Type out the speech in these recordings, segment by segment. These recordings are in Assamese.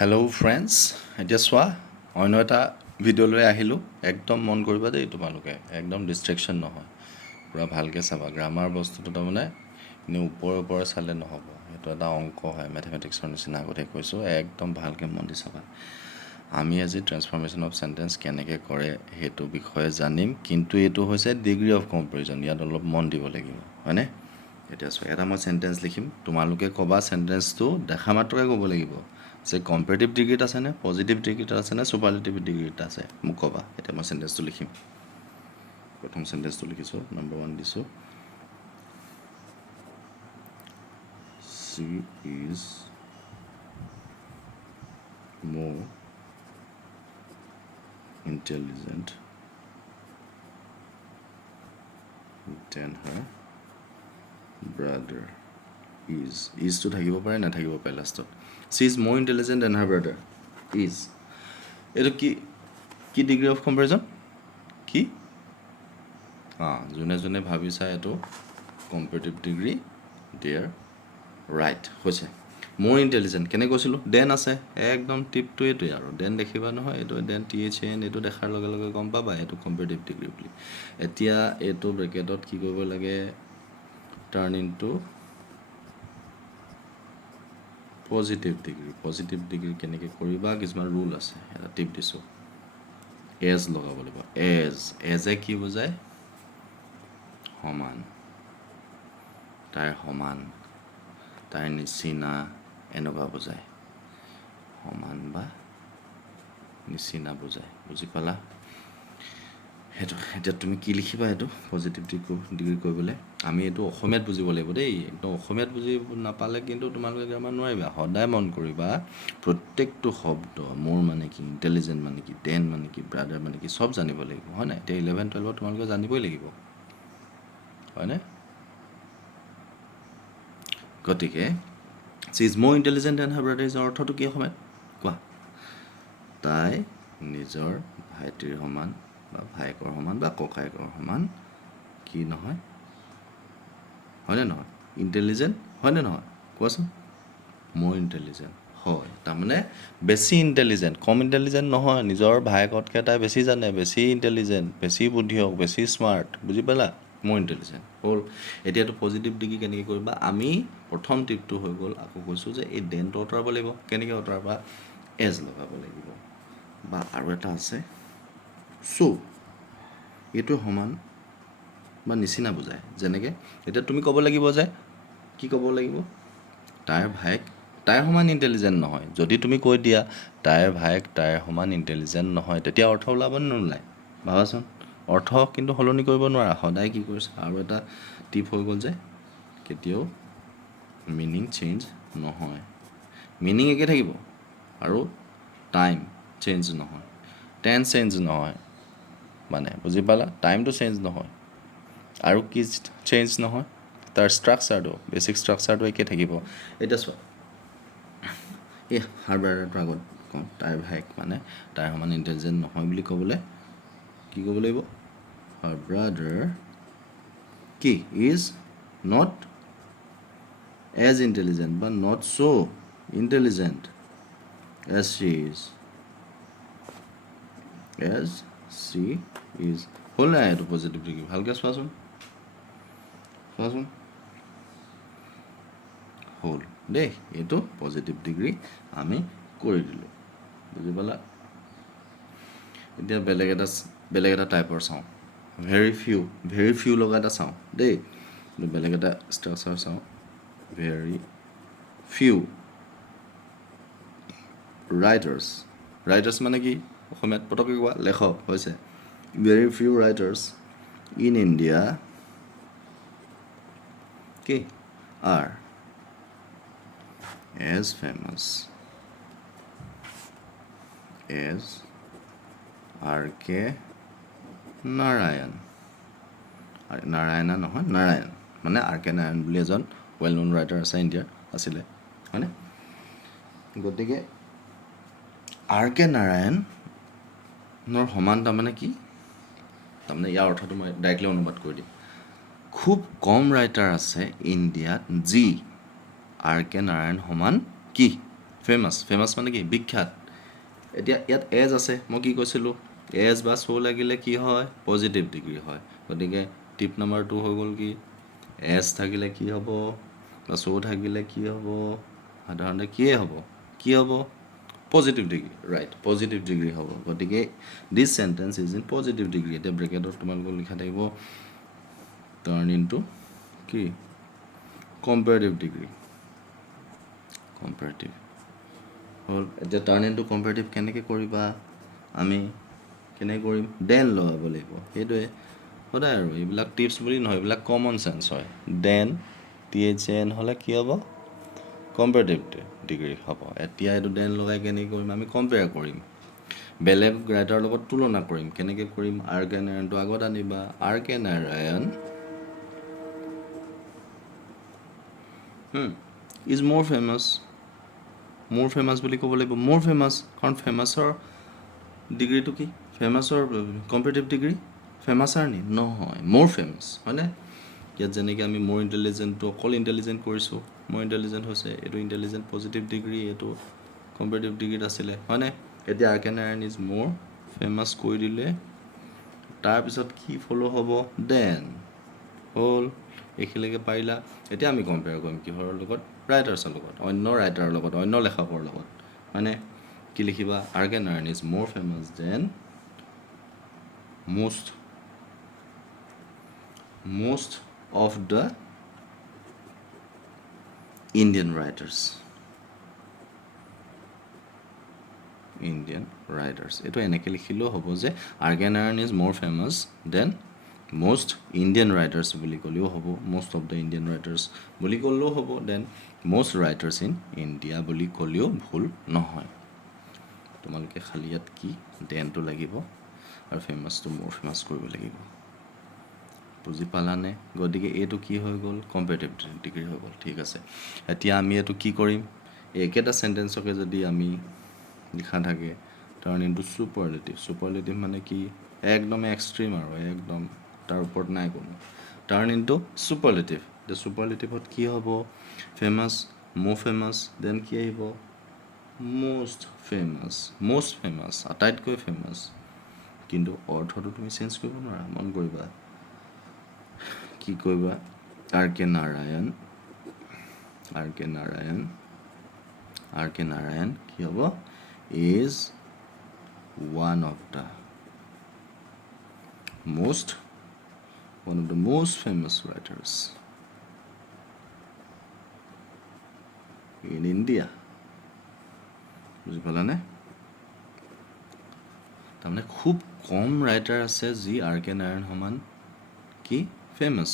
হেল্ল' ফ্ৰেণ্ডছ, এতিয়া চোৱা অন্য এটা ভিডিঅ'লৈ আহিলোঁ। একদম মন কৰিবা দেই, তোমালোকে একদম ডিষ্ট্ৰেকশ্যন নহয়, পূৰা ভালকৈ চাবা। গ্ৰামাৰ বস্তুটো তাৰমানে এনেই ওপৰে চালে নহ'ব, সেইটো এটা অংক হয়, মেথমেটিক্সৰ নিচিনা। আগতে কৈছোঁ, একদম ভালকৈ মন দি চাবা। আমি আজি ট্ৰেন্সফৰ্মেশ্যন অফ চেণ্টেন্স কেনেকৈ কৰে সেইটো বিষয়ে জানিম, কিন্তু এইটো হৈছে ডিগ্ৰী অফ কম্পেৰিজন, ইয়াত অলপ মন দিব লাগিব, হয়নে? এতিয়া চোৱা, এটা মই চেণ্টেন্স লিখিম, তোমালোকে ক'বা চেণ্টেন্সটো দেখা মাত্ৰকে ক'ব লাগিব যে কম্পেৰেটিভ ডিগ্ৰীত আছেনে, পজিটিভ ডিগ্ৰীত আছেনে, ছুপাৰলেটিভ ডিগ্ৰীত আছে, মোক ক'বা। এতিয়া মই চেণ্টেন্সটো লিখিম। প্ৰথম চেণ্টেন্সটো লিখিছোঁ, নম্বৰ 1 দিছোঁ। She is more intelligent than her brother. is to থাকিব পাৰে, নাথাকিব পাৰে লাষ্টত। She is more intelligent than her brother. is এইটো কি ডিগ্ৰী অফ কম্পেৰিজন? কি যোনে যোনে ভাবিছা এইটো কম্পেৰেটিভ ডিগ্ৰী, দেয়াৰ ৰাইট হৈছে। মোৰ ইণ্টেলিজেণ্ট কেনে কৈছিলোঁ, দেন আছে, একদম টিপটো এইটোৱে আৰু। দেন দেখিবা নহয়, এইটো দেন THN, এইটো দেখাৰ লগে লগে গম পাবা এইটো কম্পেৰেটিভ ডিগ্ৰী বুলি। এতিয়া এইটো ব্ৰেকেটত কি কৰিব লাগে, turn into positive degree. Positive degree কেনেকৈ কৰিবা, কিছুমান ৰুল আছে, এটা টিপ দিছোঁ। এজ লগাব লাগিব। এজে কি বুজায়, সমান, তাইৰ সমান, তাইৰ নিচিনা, এনেকুৱা বুজায়। সমান বা নিচিনা বুজায়, বুজি পালা? সেইটো এতিয়া তুমি কি লিখিবা, এইটো পজিটিভ ডিগ্ৰী কৰিবলৈ আমি এইটো অসমীয়াত বুজিব লাগিব দেই। একদম অসমীয়াত বুজি নাপালে কিন্তু তোমালোকে গ্ৰামাৰ নোৱাৰিবা। সদায় মন কৰিবা প্ৰত্যেকটো শব্দ, মোৰ মানে কি, ইণ্টেলিজেণ্ট মানে কি, দেন মানে কি, ব্ৰাদাৰ মানে কি, চব জানিব লাগিব, হয় নাই? এতিয়া 11-12 তোমালোকে জানিবই লাগিব, হয়নে? গতিকে she is more intelligent than her brother, অৰ্থটো কি অসমীয়াত কোৱা? তাই নিজৰ ভাইটিৰ সমান বা ভায়েকৰ সমান বা ককায়েকৰ সমান কি নহয়, হয়নে নহয়? ইণ্টেলিজেণ্ট হয়নে নহয়, কোৱাচোন? মোৰ ইণ্টেলিজেণ্ট হয়, তাৰমানে বেছি ইণ্টেলিজেণ্ট, কম ইণ্টেলিজেণ্ট নহয়। নিজৰ ভায়েকতকৈ তাই বেছি জানে, বেছি ইণ্টেলিজেণ্ট, বেছি বুদ্ধিয়ক, বেছি স্মাৰ্ট, বুজি পালা? মোৰ ইণ্টেলিজেণ্ট হ'ল। এতিয়াতো পজিটিভ ডিগ্ৰী কেনেকৈ কৰিবা, আমি প্ৰথম টিপটো হৈ গ'ল, আকৌ কৈছোঁ যে এই দেনটো আঁতৰাব লাগিব। কেনেকৈ আঁতৰাবা, এজ লগাব লাগিব। বা আৰু এটা আছে চ', এইটো সমান বা নিচিনা বুজায়। যেনেকৈ এতিয়া তুমি ক'ব লাগিব যে, কি ক'ব লাগিব, তাইৰ ভায়েক তাইৰ সমান ইণ্টেলিজেণ্ট নহয়। যদি তুমি কৈ দিয়া তাইৰ ভায়েক তাইৰ সমান ইণ্টেলিজেণ্ট নহয়, তেতিয়া অৰ্থ ওলাব নে নোলায়, ভাবাচোন? অৰ্থ কিন্তু সলনি কৰিব নোৱাৰা। সদায় কি কৰিছে, আৰু এটা টিপ হৈ গ'ল যে কেতিয়াও মিনিং চেঞ্জ নহয়, মিনিং একে থাকিব, আৰু টাইম চেঞ্জ নহয়, টেন্স চেঞ্জ নহয়, মানে বুজি পালা? টাইমটো চেঞ্জ নহয়, আৰু কি চেঞ্জ নহয়, তাৰ ষ্ট্ৰাকচাৰটো, বেছিক ষ্ট্ৰাকচাৰটো একে থাকিব। এতিয়া চোৱা, এই হাৰ ব্ৰাদাৰটো আগত কওঁ, তাইৰ ভায়েক মানে তাইৰ সমান ইণ্টেলিজেণ্ট নহয় বুলি ক'বলৈ কি ক'ব লাগিব, হাৰ ব্ৰাদাৰ কি ইজ নট এজ ইণ্টেলিজেণ্ট বা not so' intelligent as she is. হ'ল নাই এইটো পজিটিভ ডিগ্ৰী? ভালকৈ চোৱাচোন হ'ল দেই। এইটো পজিটিভ ডিগ্ৰী আমি কৰি দিলোঁ, বুজি পালা? এতিয়া বেলেগ এটা টাইপৰ চাওঁ, ভেৰি ফিউ লগা এটা চাওঁ দেই। বেলেগ এটা ষ্ট্ৰাকচাৰ চাওঁ, ভেৰি ফিউ ৰাইটাৰ্ছ মানে কি অসমীয়াত পটককৈ কোৱা, লেখক হৈছে। Very few writers in India কি are as famous as R.K. Narayan. Narayana নহয়, নাৰায়ণ মানে R.K. নাৰায়ণ বুলি এজন ৱেল ন'ন ৰাইটাৰ আছে, ইণ্ডিয়াৰ আছিলে, হয়নে? গতিকে R.K. নাৰায়ণৰ সমান তাৰমানে কি, তাৰমানে ইয়াৰ অৰ্থটো মই ডাইৰেক্টলি অনুবাদ কৰি দিম। খুব কম ৰাইটাৰ আছে ইণ্ডিয়াত যি R.K. নাৰায়ণ সমান কি ফেমাছ মানে কি বিখ্যাত এতিয়া ইয়াত এজ আছে মই কি কৈছিলোঁ এজ বা চ' লাগিলে কি হয় পজিটিভ ডিগ্ৰী হয় গতিকে টিপ নাম্বাৰ 2 হৈ গ'ল কি এজ থাকিলে কি হ'ব বা চ' থাকিলে কি হ'ব সাধাৰণতে কি হ'ব positive degree right positive degree হ'ব গতিকে this sentence is in positive degree এতিয়া ব্ৰেকেটত তোমালোকৰ লিখা থাকিব টাৰ্ণ ইনটু কি কম্পেৰেটিভ ডিগ্ৰী কম্পেৰেটিভ হ'ল এতিয়া টাৰ্ণ ইনটু কম্পেৰেটিভ কেনেকৈ কৰিবা আমি কেনেকৈ কৰিম দেন লগাব লাগিব সেইটোৱে সদায় আৰু এইবিলাক টিপছ বুলি নহয় এইবিলাক কমন চেন্স হয় দেন THN হ'লে কি হ'ব কম্পেৰেটিভ ডিগ্ৰী হ'ব এতিয়া এইটো দেন লগাই কেনেকৈ কৰিম আমি কম্পেয়াৰ কৰিম বেলেগ ৰাইটাৰৰ লগত তুলনা কৰিম কেনেকৈ কৰিম আৰ কে নাৰায়ণটো আগত আনিবা R K Narayan is more famous বুলি ক'ব লাগিব মোৰ ফেমাছ কাৰণ ফেমাছৰ ডিগ্ৰীটো কি ফেমাছৰ কম্পেৰেটিভ ডিগ্ৰী ফেমাছাৰ নি নহয় মোৰ ফেমাছ হয়নে ইয়াত যেনেকৈ আমি মোৰ ইণ্টেলিজেণ্টটো অকল ইণ্টেলিজেণ্ট কৰিছোঁ মোৰ ইণ্টেলিজেণ্ট হৈছে এইটো ইণ্টেলিজেণ্ট পজিটিভ ডিগ্ৰী এইটো কম্পেৰেটিভ ডিগ্ৰীত আছিলে হয়নে এতিয়া R K Narayan is more famous কৈ দিলে তাৰপিছত কি ফ'ল' হ'ব দেন হ'ল এইখিনিলৈকে পাৰিলা এতিয়া আমি কম্পেয়াৰ কৰিম কিহৰ লগত ৰাইটাৰ্ছৰ লগত অন্য ৰাইটাৰৰ লগত অন্য লেখকৰ লগত মানে কি লিখিবা R K Narayan is more famous than most of the Indian writers এইটো এনেকৈ লিখিলেও হ'ব যে R K Narayan is more famous than most Indian writers বুলি ক'লেও হ'ব most of the Indian writers বুলি ক'লেও হ'ব then most writers in India বুলি ক'লেও ভুল নহয় তোমালোকে খালি ইয়াত কি দেনটো লাগিব আৰু ফেমাছটো মোৰ ফেমাছ কৰিব লাগিব বুজি পালানে গতিকে এইটো কি হৈ গ'ল কম্পেৰেটিভ ডিগ্ৰী হৈ গ'ল ঠিক আছে এতিয়া আমি এইটো কি কৰিম একেটা চেণ্টেন্সকে যদি আমি লিখা থাকে টাৰ্ণ ইনটু ছুপাৰলেটিভ মানে কি একদম এক্সট্ৰিম আৰু একদম তাৰ ওপৰত নাই কোনো টাৰ্ণ ইনটু ছুপাৰলেটিভ এতিয়া ছুপাৰলেটিভত কি হ'ব ফেমাছ মোৰ ফেমাছ দেন কি আহিব most famous আটাইতকৈ ফেমাছ কিন্তু অৰ্থটো তুমি চেঞ্জ কৰিব নোৱাৰা মন কৰিবা কি কৰিবা আৰ কে নাৰায়ণ কি হ'ব is one of the most famous writers in India বুজি পালানে তাৰমানে খুব কম ৰাইটাৰ আছে যি আৰ কে নাৰায়ণ সমান কি ফেমাছ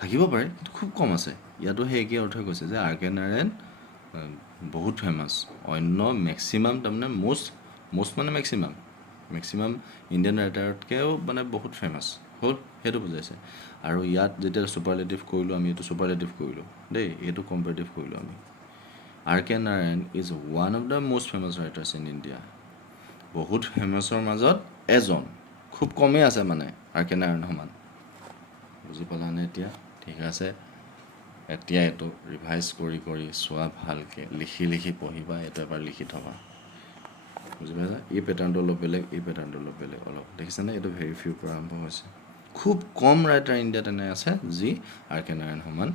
থাকিব পাৰে কিন্তু খুব কম আছে ইয়াতো সেই একেই অৰ্থই কৈছে যে আৰ কে নাৰায়ণ বহুত ফেমাছ অন্য মেক্সিমাম তাৰমানে most মানে মেক্সিমাম ইণ্ডিয়ান ৰাইটাৰতকৈও মানে বহুত ফেমাছ হ'ল সেইটো বুজাইছে আৰু ইয়াত যেতিয়া ছুপাৰলেটিভ কৰিলোঁ আমি এইটো ছুপাৰলেটিভ কৰিলোঁ দেই এইটো কম্পেৰেটিভ কৰিলোঁ আমি R K Narayan is one of the most famous writers in India বহুত ফেমাছৰ মাজত এজন খুব কমেই আছে মানে আৰ কে নাৰায়ণ সমান বুজি পালানে এতিয়া ঠিক আছে এতিয়া এইটো ৰিভাইজ কৰি চোৱা ভালকৈ লিখি পঢ়িবা এইটো এবাৰ লিখি থবা বুজি পাইছা এই পেটাৰ্ণটো অলপ বেলেগ অলপ দেখিছেনে এইটো ভেৰি ফিউৰ পৰা আৰম্ভ হৈছে খুব কম ৰাইটাৰ ইণ্ডিয়াত এনে আছে যি আৰ কে নাৰায়ণ সমান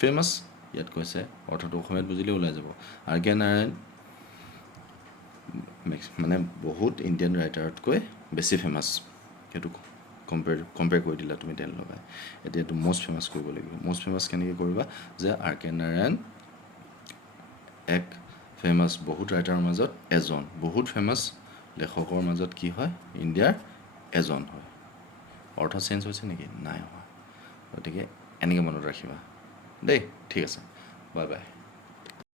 ফেমাছ ইয়াত কৈছে অৰ্থটো অসমীয়াত বুজিলে ওলাই যাব আৰ কে নাৰায়ণ মানে বহুত ইণ্ডিয়ান ৰাইটাৰতকৈ বেছি ফেমাছ সেইটো কম্পেয়াৰ কৰি দিলা তুমি দেন লগাই এতিয়া এইটো মষ্ট ফেমাছ কৰিব লাগিব মষ্ট ফেমাছ কেনেকৈ কৰিবা যে আৰ কে নাৰায়ণ এক ফেমাছ বহুত ৰাইটাৰৰ মাজত এজন বহুত ফেমাছ লেখকৰ মাজত কি হয় ইণ্ডিয়াৰ এজন হয় অৰ্থ চেঞ্জ হৈছে নেকি নাই হোৱা গতিকে এনেকৈ মনত ৰাখিবা দেই ঠিক আছে বাই বাই